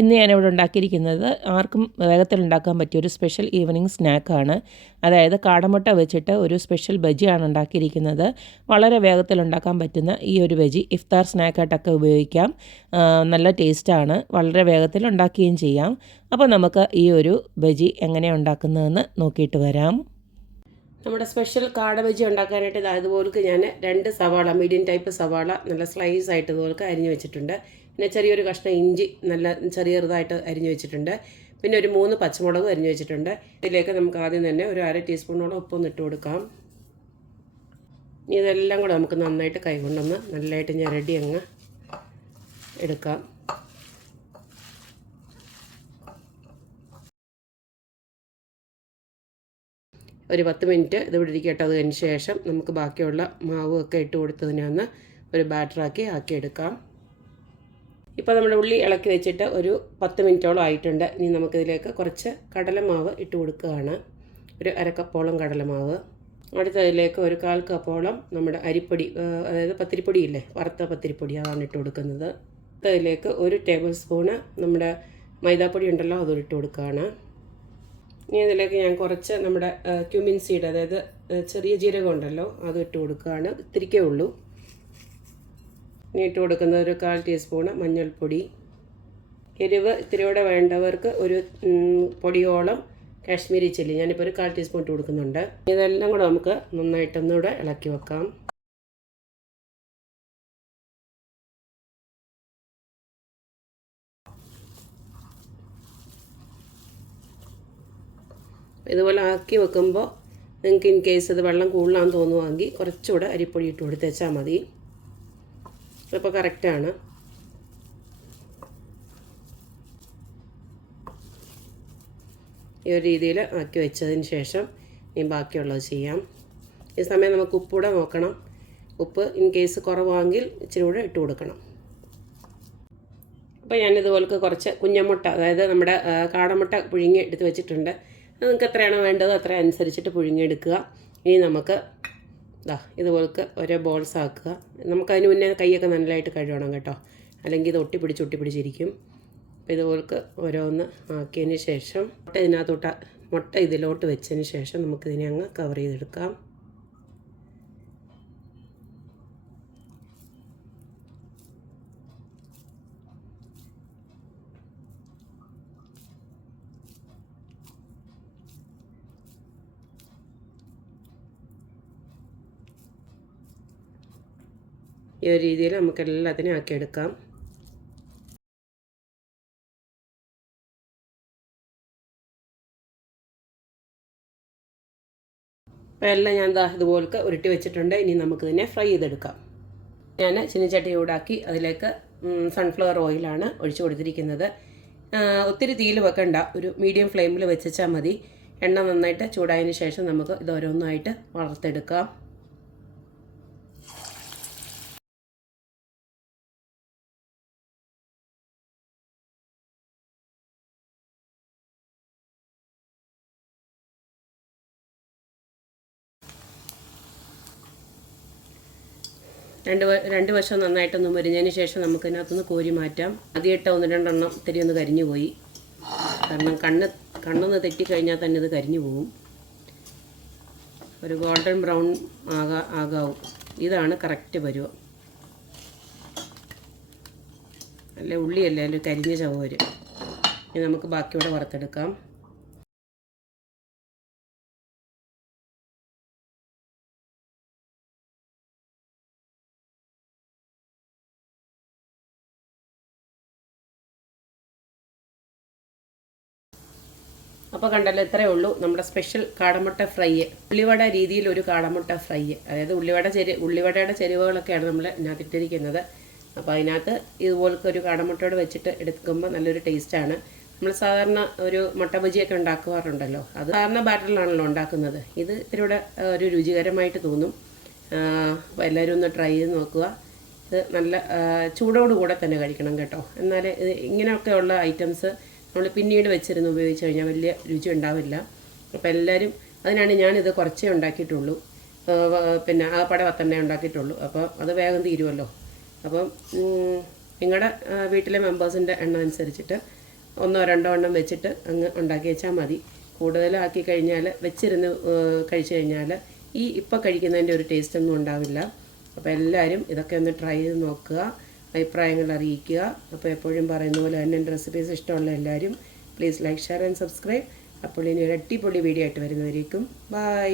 ഇന്ന് ഞാനിവിടെ ഉണ്ടാക്കിയിരിക്കുന്നത് ആർക്കും വേഗത്തിൽ ഉണ്ടാക്കാൻ പറ്റിയ ഒരു സ്പെഷ്യൽ ഈവനിങ് സ്നാക്കാണ്. അതായത് കാടമുട്ട വെച്ചിട്ട് ഒരു സ്പെഷ്യൽ ബജിയാണ് ഉണ്ടാക്കിയിരിക്കുന്നത്. വളരെ വേഗത്തിൽ ഉണ്ടാക്കാൻ പറ്റുന്ന ഈ ഒരു ബജി ഇഫ്താർ സ്നാക്കായിട്ടൊക്കെ ഉപയോഗിക്കാം. നല്ല ടേസ്റ്റാണ്. വളരെ വേഗത്തിൽ ഉണ്ടാക്കുകയും ചെയ്യാം. അപ്പോൾ നമുക്ക് ഈ ഒരു ബജി എങ്ങനെയാണ് ഉണ്ടാക്കുന്നതെന്ന് നോക്കിയിട്ട് വരാം. നമ്മുടെ സ്പെഷ്യൽ കാട ബജി ഉണ്ടാക്കാനായിട്ട് ഇതുപോലെ ഞാൻ 2 സവാള, മീഡിയം ടൈപ്പ് സവാള നല്ല സ്ലൈസ് ആയിട്ട് ഇതുപോലെ അരിഞ്ഞു വെച്ചിട്ടുണ്ട്. പിന്നെ ചെറിയൊരു കഷ്ണം ഇഞ്ചി നല്ല ചെറിയതായിട്ട് അരിഞ്ഞു വെച്ചിട്ടുണ്ട്. പിന്നെ ഒരു 3 പച്ചമുളക് അരിഞ്ഞു വെച്ചിട്ടുണ്ട്. ഇതിലേക്ക് നമുക്ക് ആദ്യം തന്നെ ഒരു 1/2 ടീസ്പൂണോളം ഉപ്പൊന്ന് ഇട്ട് കൊടുക്കാം. ഇതെല്ലാം കൂടെ നമുക്ക് നന്നായിട്ട് കൈകൊണ്ടൊന്ന് നല്ലതായിട്ട് ഞെരടി അങ്ങ് എടുക്കാം. ഒരു 10 മിനിറ്റ് ഇത് ഇവിടെ ഇരിക്കട്ടെ. അതിന് ശേഷം നമുക്ക് ബാക്കിയുള്ള മാവ് ഒക്കെ ഇട്ട് കൊടുത്തതിനൊന്ന് ഒരു ബാറ്ററാക്കി ആക്കിയെടുക്കാം. ഇപ്പോൾ നമ്മുടെ ഉള്ളി ഇളക്കി വെച്ചിട്ട് ഒരു 10 മിനിറ്റോളം ആയിട്ടുണ്ട്. ഇനി നമുക്കിതിലേക്ക് കുറച്ച് കടലമാവ് ഇട്ട് കൊടുക്കുകയാണ്. ഒരു 1/2 കപ്പോളം കടലമാവ്. അടുത്തതിലേക്ക് ഒരു 1/4 കപ്പോളം നമ്മുടെ അരിപ്പൊടി, അതായത് പത്തിരിപ്പൊടിയില്ലേ, വറുത്ത പത്തിരിപ്പൊടി, അതാണ് ഇട്ട് കൊടുക്കുന്നത്. അതിലേക്ക് 1 ടേബിൾ സ്പൂണ് നമ്മുടെ മൈദാപ്പൊടി ഉണ്ടല്ലോ, അതും ഇട്ട് കൊടുക്കുകയാണ്. ഇനി ഇതിലേക്ക് ഞാൻ കുറച്ച് നമ്മുടെ ക്യുമിൻ സീഡ്, അതായത് ചെറിയ ജീരകം ഉണ്ടല്ലോ, അത് ഇട്ട് കൊടുക്കുകയാണ്. ഇത്തിരിക്കേ ഉള്ളൂ. ഇനി ഇട്ട് കൊടുക്കുന്നത് ഒരു 1/4 ടീസ്പൂണ് മഞ്ഞൾപ്പൊടി. എരിവ് ഇത്തിരിയോടെ വേണ്ടവർക്ക് ഒരു പൊടിയോളം കാശ്മീരി ചില്ലി, ഞാനിപ്പോൾ ഒരു 1/4 ടീസ്പൂൺ ഇട്ട് കൊടുക്കുന്നുണ്ട്. ഇതെല്ലാം കൂടെ നമുക്ക് നന്നായിട്ടൊന്നുകൂടെ ഇളക്കി വെക്കാം. ഇതുപോലെ ആക്കി വെക്കുമ്പോൾ നിങ്ങൾക്ക് ഇൻ കേസ് ഇത് വെള്ളം കൂടുതലാന്ന് തോന്നുവാണെങ്കിൽ കുറച്ചുകൂടെ അരിപ്പൊടി ഇട്ട് കൊടുത്തേച്ചാൽ മതി. ഇപ്പോൾ കറക്റ്റാണ്. ഈ ഒരു രീതിയിൽ ആക്കി വെച്ചതിന് ശേഷം ഇനി ബാക്കിയുള്ളത് ചെയ്യാം. ഈ സമയം നമുക്ക് ഉപ്പൂടെ നോക്കണം. ഉപ്പ് ഇൻ കേസ് കുറവാണെങ്കിൽ ഇച്ചിരി കൂടെ ഇട്ട് കൊടുക്കണം. അപ്പോൾ ഞാനിതുപോലൊക്കെ കുറച്ച് കുഞ്ഞമുട്ട, അതായത് നമ്മുടെ കാടമുട്ട പുഴുങ്ങി എടുത്ത് വെച്ചിട്ടുണ്ട്. നിങ്ങൾക്ക് എത്രയാണോ വേണ്ടത് അത്ര അനുസരിച്ചിട്ട് പുഴുങ്ങിയെടുക്കുക. ഇനി നമുക്ക് ഇതുപോലൊക്കെ ഓരോ ബോൾസ് ആക്കുക. നമുക്കതിന് മുന്നേ കൈയൊക്കെ നല്ലതായിട്ട് കഴുകണം കേട്ടോ, അല്ലെങ്കിൽ ഇത് ഒട്ടിപ്പിടിച്ചിരിക്കും. അപ്പോൾ ഇതുപോലൊക്കെ ഓരോന്ന് ആക്കിയതിന് ശേഷം മുട്ട ഇതിലോട്ട് വെച്ചതിന് ശേഷം നമുക്കിതിനെ അങ്ങ് കവർ ചെയ്തെടുക്കാം. ഈ ഒരു രീതിയിൽ നമുക്ക് എല്ലാത്തിനും ആക്കിയെടുക്കാം. അപ്പോൾ എല്ലാം ഞാൻ ഇതുപോലൊക്കെ ഉരുട്ടി വെച്ചിട്ടുണ്ട്. ഇനി നമുക്കിതിനെ ഫ്രൈ ചെയ്തെടുക്കാം. ഞാൻ ചീനിച്ചട്ടി ചൂടാക്കി അതിലേക്ക് സൺഫ്ലവർ ഓയിലാണ് ഒഴിച്ചു കൊടുത്തിരിക്കുന്നത്. ഒത്തിരി തീയിൽ വെക്കണ്ട, ഒരു മീഡിയം ഫ്ലെയിമിൽ വെച്ചാൽ മതി. എണ്ണ നന്നായിട്ട് ചൂടായതിന് ശേഷം നമുക്ക് ഇത് ഓരോന്നായിട്ട് വറുത്തെടുക്കാം. രണ്ട് വശം നന്നായിട്ടൊന്ന് മുരിഞ്ഞതിന് ശേഷം നമുക്കിതിനകത്തുനിന്ന് കോരി മാറ്റാം. ആദ്യമായിട്ട് 1-2 എണ്ണം ഇത്തിരി ഒന്ന് കരിഞ്ഞു പോയി. കാരണം കണ്ണൊന്ന് തെറ്റിക്കഴിഞ്ഞാൽ തന്നെ ഇത് കരിഞ്ഞു പോകും. ഒരു ഗോൾഡൻ ബ്രൗൺ ആകാവും. ഇതാണ് കറക്റ്റ് പരുവം. അല്ലെ ഉള്ളിയല്ലേ അതിൽ കരിഞ്ഞ ചവ വരും. ഇനി നമുക്ക് ബാക്കിയോടെ വറുത്തെടുക്കാം. അപ്പോൾ കണ്ടല്ലോ, ഇത്രയേ ഉള്ളൂ നമ്മുടെ സ്പെഷ്യൽ കാടമുട്ട ഫ്രൈ. ഉള്ളിവട രീതിയിൽ ഒരു കാടമുട്ട ഫ്രൈ, അതായത് ഉള്ളിവടയുടെ ചെരുവകളൊക്കെയാണ് നമ്മൾ ഇതിനകത്ത് ഇട്ടിരിക്കുന്നത്. അപ്പോൾ അതിനകത്ത് ഇതുപോലത്തെ ഒരു കാടമുട്ടയോട് വെച്ചിട്ട് എടുക്കുമ്പോൾ നല്ലൊരു ടേസ്റ്റാണ്. നമ്മൾ സാധാരണ ഒരു മുട്ട ബജിയൊക്കെ ഉണ്ടാക്കാറുണ്ടല്ലോ, അത് സാധാരണ ബാറ്ററിലാണല്ലോ ഉണ്ടാക്കുന്നത്. ഇത് ഇത്തിരിയുടെ ഒരു രുചികരമായിട്ട് തോന്നും. അപ്പോൾ എല്ലാവരും ഒന്ന് ട്രൈ ചെയ്ത് നോക്കുക. ഇത് നല്ല ചൂടോടുകൂടെ തന്നെ കഴിക്കണം കേട്ടോ. എന്നാൽ ഇങ്ങനെയൊക്കെയുള്ള ഐറ്റംസ് നമ്മൾ പിന്നീട് വെച്ചിരുന്ന് ഉപയോഗിച്ച് കഴിഞ്ഞാൽ വലിയ രുചി ഉണ്ടാവില്ല. അപ്പോൾ എല്ലാവരും, അതിനാണ് ഞാനിത് കുറച്ചേ ഉണ്ടാക്കിയിട്ടുള്ളൂ. പിന്നെ ആകപ്പാടെ 10 ഉണ്ടാക്കിയിട്ടുള്ളൂ. അപ്പോൾ അത് വേഗം തീരുമല്ലോ. അപ്പം നിങ്ങളുടെ വീട്ടിലെ മെമ്പേഴ്സിൻ്റെ എണ്ണം അനുസരിച്ചിട്ട് ഒന്നോ രണ്ടോ എണ്ണം വെച്ചിട്ട് അങ്ങ് ഉണ്ടാക്കി വെച്ചാൽ മതി. കൂടുതലാക്കി കഴിഞ്ഞാൽ വെച്ചിരുന്ന് കഴിച്ചു കഴിഞ്ഞാൽ ഇപ്പോൾ കഴിക്കുന്നതിൻ്റെ ഒരു ടേസ്റ്റൊന്നും ഉണ്ടാവില്ല. അപ്പോൾ എല്ലാവരും ഇതൊക്കെ ഒന്ന് ട്രൈ ചെയ്ത് നോക്കുക, അഭിപ്രായങ്ങൾ അറിയിക്കുക. അപ്പോൾ എപ്പോഴും പറയുന്ന പോലെ തന്നെ എൻ്റെ റെസിപ്പീസ് ഇഷ്ടമുള്ള എല്ലാവരും please like, share and subscribe. അപ്പോൾ ഇനി ഒരു അടിപൊളി വീഡിയോ ആയിട്ട് വരുന്നവരേക്കും ബൈ.